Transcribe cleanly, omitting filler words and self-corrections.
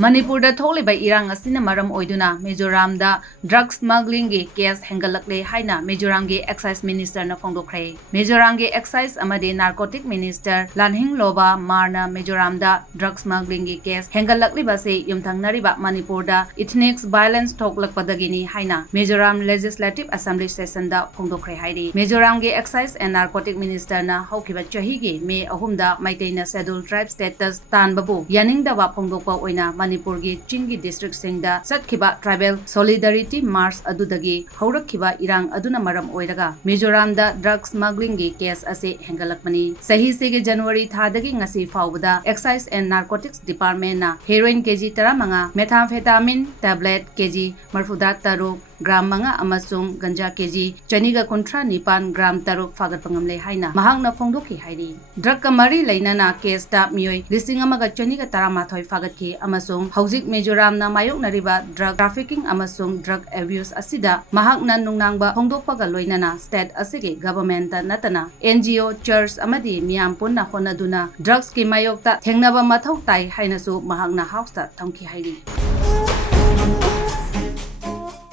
Manipur Da Thokliba Erang Asina Maram Oiduna Mizoramda drug smuggling gi case Hengatlakle Haikhre Mizoram gi excise minister na phongdokre Mizoram gi excise amadi narcotic minister Lanhing Loba Marna Mizoramda drug smuggling gi case Hengatlakliba se yumthangnariba Manipur da ethnic violence thoklakpadagini haina Mizoram Legislative Assembly session da phongdokre hairi Mizoram gi excise and narcotic minister na haukiba chahi gi May 3 da maitaina scheduled tribe status tanbabu yaningdawa phongdokpa oina Manipur gi Chingi district singda satkiba tribal solidarity march adudagi haurakkiba irang aduna maram oiraga Mizoram da drug smuggling gi case ase hengalakmani sahi sege January thadagi ngasi faubada excise and narcotics department na heroin kg 15 methamphetamine tablet kg marfuda taru gram manga amasung ganja kg chaniga kontra nipan gram taruk fagat pangamle haina mahangna phongdoki hairi drug kamari lainana case ta mioi lising amaga chaniga taramathoi fagat ki amasung hauzik Mizoram na mayok nariba drug trafficking amasung drug abuse asida mahakna nungnangba phongdokpaga loinana state asige government ta natana NGO church amadi miyam punna honaduna drugs ki mayokta thengnaba mathau tai hainasu mahakna house ta thamki hairi